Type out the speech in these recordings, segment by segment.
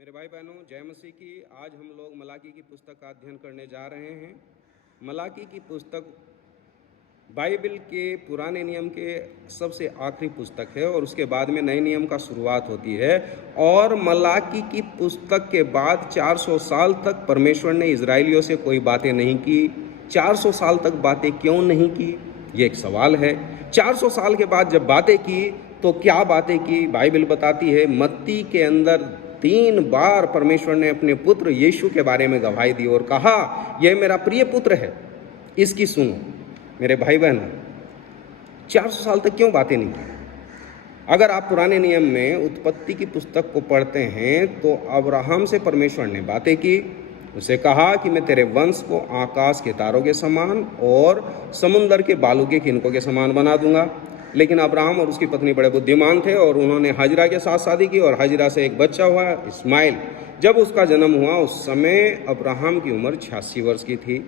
मेरे भाई बहनों, जय मसीह की। आज हम लोग मलाकी की पुस्तक का अध्ययन करने जा रहे हैं। मलाकी की पुस्तक बाइबल के पुराने नियम के सबसे आखिरी पुस्तक है और उसके बाद में नए नियम का शुरुआत होती है। और मलाकी की पुस्तक के बाद 400 साल तक परमेश्वर ने इजराइलियों से कोई बातें नहीं की। 400 साल तक बातें क्यों नहीं की, ये एक सवाल है। 400 साल के बाद जब बातें की तो क्या बातें की, बाइबल बताती है। मत्ती के अंदर 3 बार परमेश्वर ने अपने पुत्र यीशु के बारे में गवाही दी और कहा, यह मेरा प्रिय पुत्र है, इसकी सुनो। मेरे भाई बहनों, 400 साल तक क्यों बातें नहीं की? अगर आप पुराने नियम में उत्पत्ति की पुस्तक को पढ़ते हैं तो अब्राहम से परमेश्वर ने बातें की। उसे कहा कि मैं तेरे वंश को आकाश के तारों के समान और समुंदर के बालू के किनकों के समान बना दूंगा। लेकिन अब्राहम और उसकी पत्नी बड़े बुद्धिमान थे और उन्होंने हाजिरा के साथ शादी की और हाजिरा से एक बच्चा हुआ, इस्माइल। जब उसका जन्म हुआ उस समय अब्राहम की उम्र 86 वर्ष की थी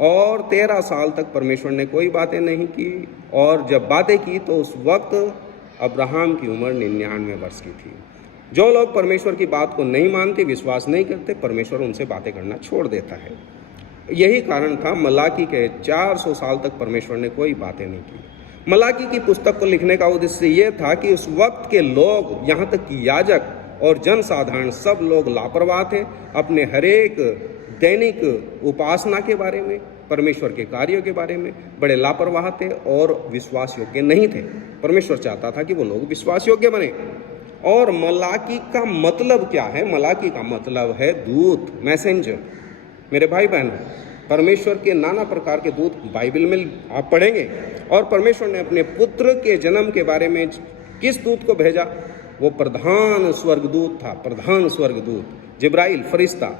और 13 साल तक परमेश्वर ने कोई बातें नहीं की। और जब बातें की तो उस वक्त अब्राहम की उम्र 99 वर्ष की थी। जो लोग परमेश्वर की बात को नहीं मानते, विश्वास नहीं करते, परमेश्वर उनसे बातें करना छोड़ देता है। यही कारण था मलाकी के 400 साल तक परमेश्वर ने कोई बातें नहीं की। मलाकी की पुस्तक को लिखने का उद्देश्य ये था कि उस वक्त के लोग, यहाँ तक कि याजक और जनसाधारण, सब लोग लापरवाह थे। अपने हरेक दैनिक उपासना के बारे में, परमेश्वर के कार्यों के बारे में बड़े लापरवाह थे और विश्वास योग्य नहीं थे। परमेश्वर चाहता था कि वो लोग विश्वास योग्य बने। और मलाकी का मतलब क्या है? मलाकी का मतलब है दूत, मैसेंजर। मेरे भाई बहन, परमेश्वर के नाना प्रकार के दूत बाइबल में आप पढ़ेंगे। और परमेश्वर ने अपने पुत्र के जन्म के बारे में किस दूत को भेजा? वो प्रधान स्वर्गदूत था, प्रधान स्वर्गदूत जिब्राइल, फरिश्ता।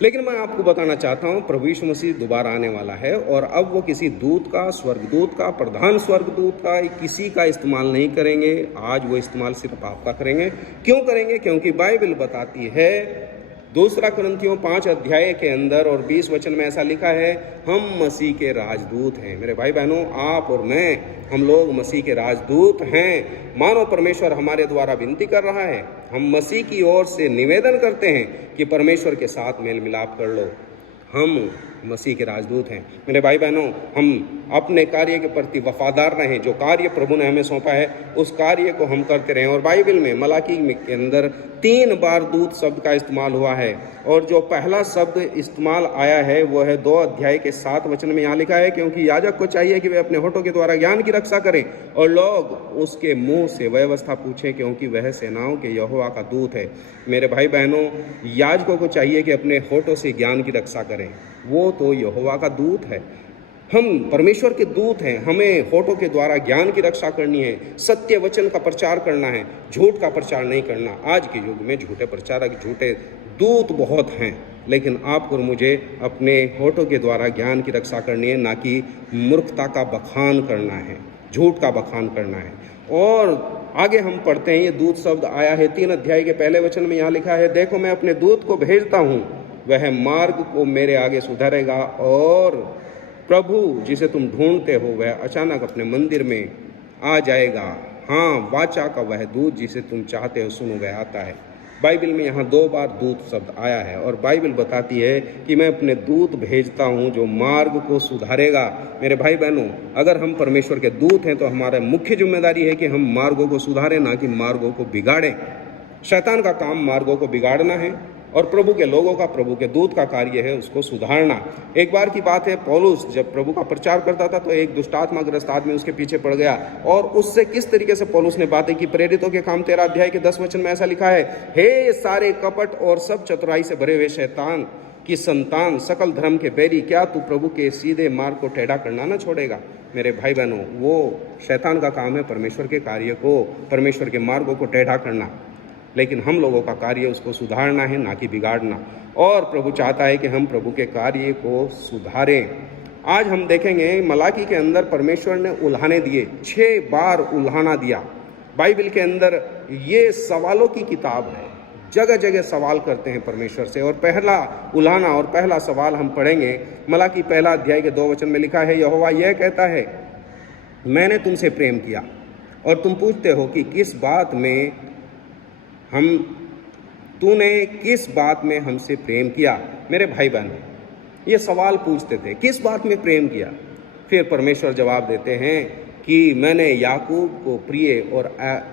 लेकिन मैं आपको बताना चाहता हूँ, प्रभु यीशु मसीह दोबारा आने वाला है और अब वो किसी दूत का, स्वर्गदूत का, प्रधान स्वर्गदूत का, किसी का इस्तेमाल नहीं करेंगे। आज वो इस्तेमाल सिर्फ आपका करेंगे। क्यों करेंगे? क्योंकि बाइबल बताती है, 2 कुरिन्थियों 5 अध्याय के अंदर और 20 वचन में ऐसा लिखा है, हम मसीह के राजदूत हैं। मेरे भाई बहनों, आप और मैं, हम लोग मसीह के राजदूत हैं। मानो परमेश्वर हमारे द्वारा विनती कर रहा है। हम मसीह की ओर से निवेदन करते हैं कि परमेश्वर के साथ मेल मिलाप कर लो। हम मसीह के राजदूत हैं। मेरे भाई बहनों, हम अपने कार्य के प्रति वफादार रहें। जो कार्य प्रभु ने हमें सौंपा है उस कार्य को हम करते रहें। और बाइबल में मलाकी के अंदर 3 बार दूत शब्द का इस्तेमाल हुआ है और जो पहला शब्द इस्तेमाल आया है वो है 2 अध्याय के 7 वचन में। यहाँ लिखा है, क्योंकि याजक को चाहिए कि वे अपने होठों के द्वारा ज्ञान की रक्षा करें और लोग उसके मुंह से व्यवस्था पूछें, क्योंकि वह सेनाओं के यहोवा का दूत है। मेरे भाई बहनों, याजकों को चाहिए कि अपने होठों से ज्ञान की रक्षा करें। वो तो यहोवा का दूत है। हम परमेश्वर के दूत हैं। हमें होठों के द्वारा ज्ञान की रक्षा करनी है, सत्य वचन का प्रचार करना है, झूठ का प्रचार नहीं करना। आज के युग में झूठे प्रचारक, झूठे दूत बहुत हैं, लेकिन आपको और मुझे अपने होठों के द्वारा ज्ञान की रक्षा करनी है, ना कि मूर्खता का बखान करना है, झूठ का बखान करना है। और आगे हम पढ़ते हैं, ये दूत शब्द आया है 3 अध्याय के पहले वचन में। यहाँ लिखा है, देखो मैं अपने दूत को भेजता हूँ, वह मार्ग को मेरे आगे सुधारेगा। और प्रभु जिसे तुम ढूंढते हो वह अचानक अपने मंदिर में आ जाएगा। हाँ, वाचा का वह दूत जिसे तुम चाहते हो सुनो वह आता है। बाइबल में यहाँ 2 बार दूत शब्द आया है और बाइबल बताती है कि मैं अपने दूत भेजता हूँ जो मार्ग को सुधारेगा। मेरे भाई बहनों, अगर हम परमेश्वर के दूत हैं तो हमारा मुख्य जिम्मेदारी है कि हम मार्गों को सुधारें, ना कि मार्गों को बिगाड़ें। शैतान का काम मार्गों को बिगाड़ना है और प्रभु के लोगों का, प्रभु के दूत का कार्य है उसको सुधारना। एक बार की बात है, पौलुस जब प्रभु का प्रचार करता था तो एक दुष्टात्माग्रस्त आदमी उसके पीछे पड़ गया और उससे किस तरीके से पौलुस ने बातें की। प्रेरितों के काम 13 अध्याय के 10 वचन में ऐसा लिखा है, हे सारे कपट और सब चतुराई से भरे हुए शैतान की संतान, सकल धर्म के बैरी, क्या तू प्रभु के सीधे मार्ग को टेढ़ा करना न छोड़ेगा? मेरे भाई बहनों, वो शैतान का काम है परमेश्वर के कार्य को, परमेश्वर के मार्गों को टेढ़ा करना, लेकिन हम लोगों का कार्य उसको सुधारना है, ना कि बिगाड़ना। और प्रभु चाहता है कि हम प्रभु के कार्य को सुधारें। आज हम देखेंगे मलाकी के अंदर परमेश्वर ने उल्हाने दिए, 6 बार उल्हाना दिया। बाइबल के अंदर ये सवालों की किताब है, जगह जगह सवाल करते हैं परमेश्वर से। और पहला उल्हाना और पहला सवाल हम पढ़ेंगे। मलाकी 1 अध्याय के 2 वचन में लिखा है, यहोवा यह कहता है, मैंने तुमसे प्रेम किया और तुम पूछते हो कि किस बात में हम तूने किस बात में हमसे प्रेम किया। मेरे भाई बहन ये सवाल पूछते थे, किस बात में प्रेम किया। फिर परमेश्वर जवाब देते हैं कि मैंने याकूब को प्रिय और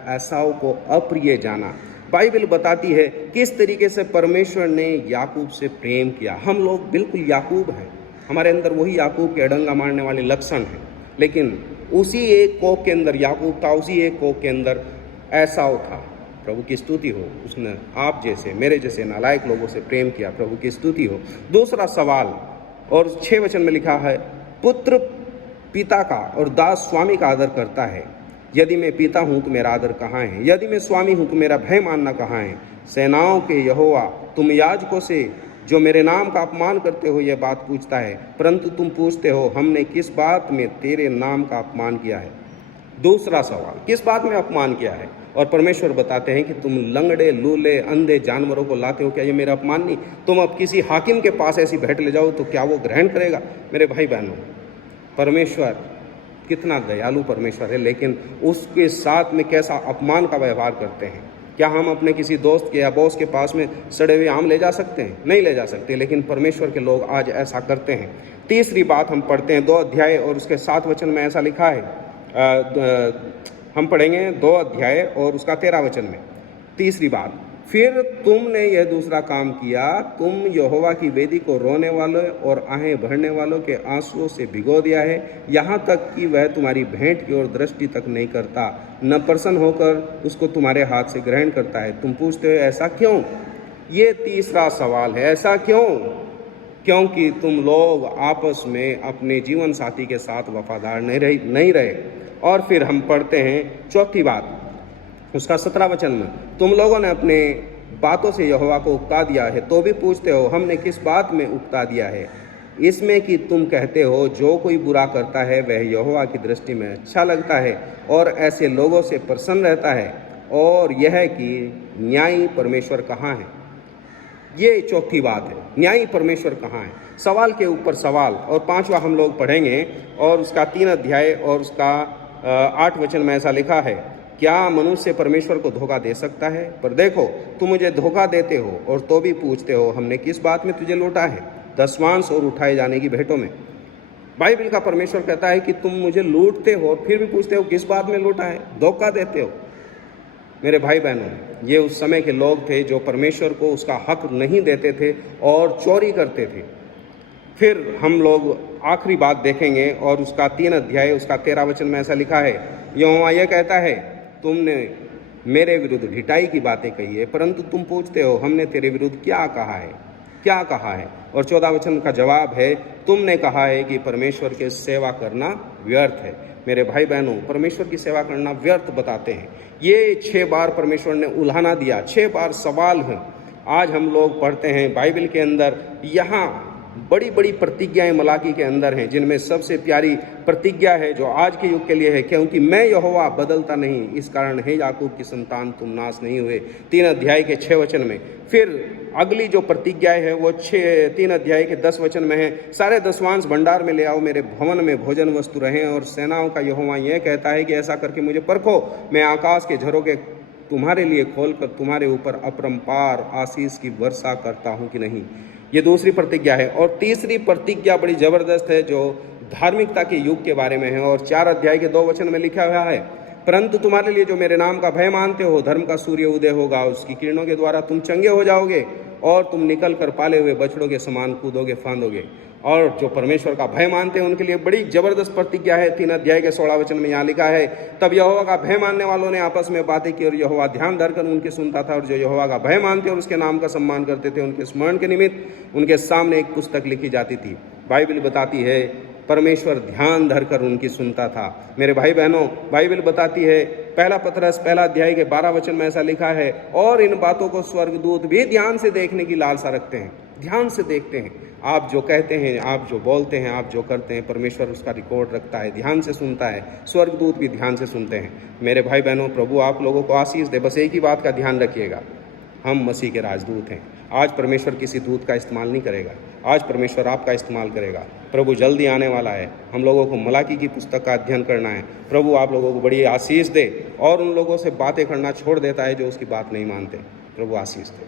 एसाव को अप्रिय जाना। बाइबल बताती है किस तरीके से परमेश्वर ने याकूब से प्रेम किया। हम लोग बिल्कुल याकूब हैं, हमारे अंदर वही याकूब के अडंगा मारने वाले लक्षण हैं, लेकिन उसी एक कोख के अंदर याकूब था, उसी एक कोख के अंदर एसाव था। प्रभु की स्तुति हो, उसने आप जैसे मेरे जैसे नालायक लोगों से प्रेम किया। प्रभु की स्तुति हो। दूसरा सवाल और 6 वचन में लिखा है, पुत्र पिता का और दास स्वामी का आदर करता है। यदि मैं पिता हूँ तो मेरा आदर कहाँ है? यदि मैं स्वामी हूँ तो मेरा भय मानना कहाँ है? सेनाओं के यहोवा, तुम याजकों से जो मेरे नाम का अपमान करते हो यह बात पूछता है, परंतु तुम पूछते हो हमने किस बात में तेरे नाम का अपमान किया है। दूसरा सवाल, किस बात में अपमान किया है? और परमेश्वर बताते हैं कि तुम लंगड़े, लूले, अंधे जानवरों को लाते हो, क्या ये मेरा अपमान नहीं? तुम अब किसी हाकिम के पास ऐसी भेंट ले जाओ तो क्या वो ग्रहण करेगा? मेरे भाई बहनों, परमेश्वर कितना दयालु परमेश्वर है, लेकिन उसके साथ में कैसा अपमान का व्यवहार करते हैं। क्या हम अपने किसी दोस्त के या बॉस के पास में सड़े हुए आम ले जा सकते हैं? नहीं ले जा सकते, लेकिन परमेश्वर के लोग आज ऐसा करते हैं। तीसरी बात हम पढ़ते हैं 2 अध्याय और उसके 7 वचन में ऐसा लिखा है। हम पढ़ेंगे 2 अध्याय और उसका 13 वचन में। तीसरी बात, फिर तुमने यह दूसरा काम किया, तुम यहोवा की वेदी को रोने वालों और आहें भरने वालों के आंसुओं से भिगो दिया है, यहाँ तक कि वह तुम्हारी भेंट की ओर दृष्टि तक नहीं करता, न प्रसन्न होकर उसको तुम्हारे हाथ से ग्रहण करता है। तुम पूछते हो ऐसा क्यों? ये तीसरा सवाल है, ऐसा क्यों? क्योंकि तुम लोग आपस में अपने जीवन साथी के साथ वफादार नहीं रहे। और फिर हम पढ़ते हैं चौथी बात, उसका 17 वचन में, तुम लोगों ने अपने बातों से यहोवा को उकता दिया है, तो भी पूछते हो हमने किस बात में उकता दिया है? इसमें कि तुम कहते हो जो कोई बुरा करता है वह यहोवा की दृष्टि में अच्छा लगता है और ऐसे लोगों से प्रसन्न रहता है, और यह कि न्यायी परमेश्वर कहाँ है। ये चौथी बात है, न्यायी परमेश्वर कहाँ है। सवाल के ऊपर सवाल। और 5वां हम लोग पढ़ेंगे और उसका 3 अध्याय और उसका 8 वचन में ऐसा लिखा है, क्या मनुष्य परमेश्वर को धोखा दे सकता है? पर देखो तुम मुझे धोखा देते हो और तो भी पूछते हो हमने किस बात में तुझे लूटा है? दशमांश और उठाए जाने की भेंटों में। बाइबल का परमेश्वर कहता है कि तुम मुझे लूटते हो और फिर भी पूछते हो किस बात में लूटा है? धोखा देते हो। मेरे भाई बहनों, ये उस समय के लोग थे जो परमेश्वर को उसका हक नहीं देते थे और चोरी करते थे। फिर हम लोग आखिरी बात देखेंगे और उसका 3 अध्याय उसका 13 वचन में ऐसा लिखा है, यहोवा यह कहता है तुमने मेरे विरुद्ध ढिठाई की बातें कही है, परंतु तुम पूछते हो हमने तेरे विरुद्ध क्या कहा है? क्या कहा है? और 14 वचन का जवाब है, तुमने कहा है कि परमेश्वर की सेवा करना व्यर्थ है। मेरे भाई बहनों, परमेश्वर की सेवा करना व्यर्थ बताते हैं। ये 6 बार परमेश्वर ने उल्हाना दिया, 6 बार सवाल हैं। आज हम लोग पढ़ते हैं बाइबल के अंदर, यहाँ बड़ी बड़ी प्रतिज्ञाएं मलाकी के अंदर हैं, जिनमें सबसे प्यारी प्रतिज्ञा है जो आज के युग के लिए है, क्योंकि मैं यहोवा बदलता नहीं, इस कारण हे याकूब की संतान तुम नाश नहीं हुए। 3 अध्याय के 6 वचन में। फिर अगली जो प्रतिज्ञा है वो 3 अध्याय के 10 वचन में है, सारे दशवांश भंडार में ले आओ, मेरे भवन में भोजन वस्तु रहें। और सेनाओं का यहोवा यह कहता है कि ऐसा करके मुझे परखो, मैं आकाश के झरोखे तुम्हारे लिए खोलकर तुम्हारे ऊपर अपरंपार आशीष की वर्षा करता हूँ कि नहीं। ये दूसरी प्रतिज्ञा है। और तीसरी प्रतिज्ञा बड़ी जबरदस्त है जो धार्मिकता के युग के बारे में है, और 4 अध्याय के 2 वचन में लिखा हुआ है, परंतु तुम्हारे लिए जो मेरे नाम का भय मानते हो, धर्म का सूर्य उदय होगा, उसकी किरणों के द्वारा तुम चंगे हो जाओगे और तुम निकल कर पाले हुए बछड़ों के समान कूदोगे फांदोगे। और जो परमेश्वर का भय मानते हैं उनके लिए बड़ी जबरदस्त प्रतिज्ञा है। 3 अध्याय के 16 वचन में यहाँ लिखा है, तब यहोवा का भय मानने वालों ने आपस में बातें की और यहोवा ध्यान धरकर उनकी सुनता था, और जो यहोवा का भय मानते और उसके नाम का सम्मान करते थे उनके स्मरण के निमित्त उनके सामने एक पुस्तक लिखी जाती थी। बाइबल बताती है परमेश्वर ध्यान धरकर उनकी सुनता था। मेरे भाई बहनों, बाइबल बताती है, 1 पतरस 1 अध्याय के 12 वचन में ऐसा लिखा है, और इन बातों को स्वर्गदूत भी ध्यान से देखने की लालसा रखते हैं। ध्यान से देखते हैं, आप जो कहते हैं, आप जो बोलते हैं, आप जो करते हैं, परमेश्वर उसका रिकॉर्ड रखता है, ध्यान से सुनता है। स्वर्गदूत भी ध्यान से सुनते हैं। मेरे भाई बहनों, प्रभु आप लोगों को आशीष दे। बस एक ही बात का ध्यान रखिएगा, हम मसीह के राजदूत हैं। आज परमेश्वर किसी दूत का इस्तेमाल नहीं करेगा, आज परमेश्वर आपका इस्तेमाल करेगा। प्रभु जल्दी आने वाला है। हम लोगों को मलाकी की पुस्तक का अध्ययन करना है। प्रभु आप लोगों को बड़ी आशीष दे और उन लोगों से बातें करना छोड़ देता है जो उसकी बात नहीं मानते। प्रभु आशीष दे।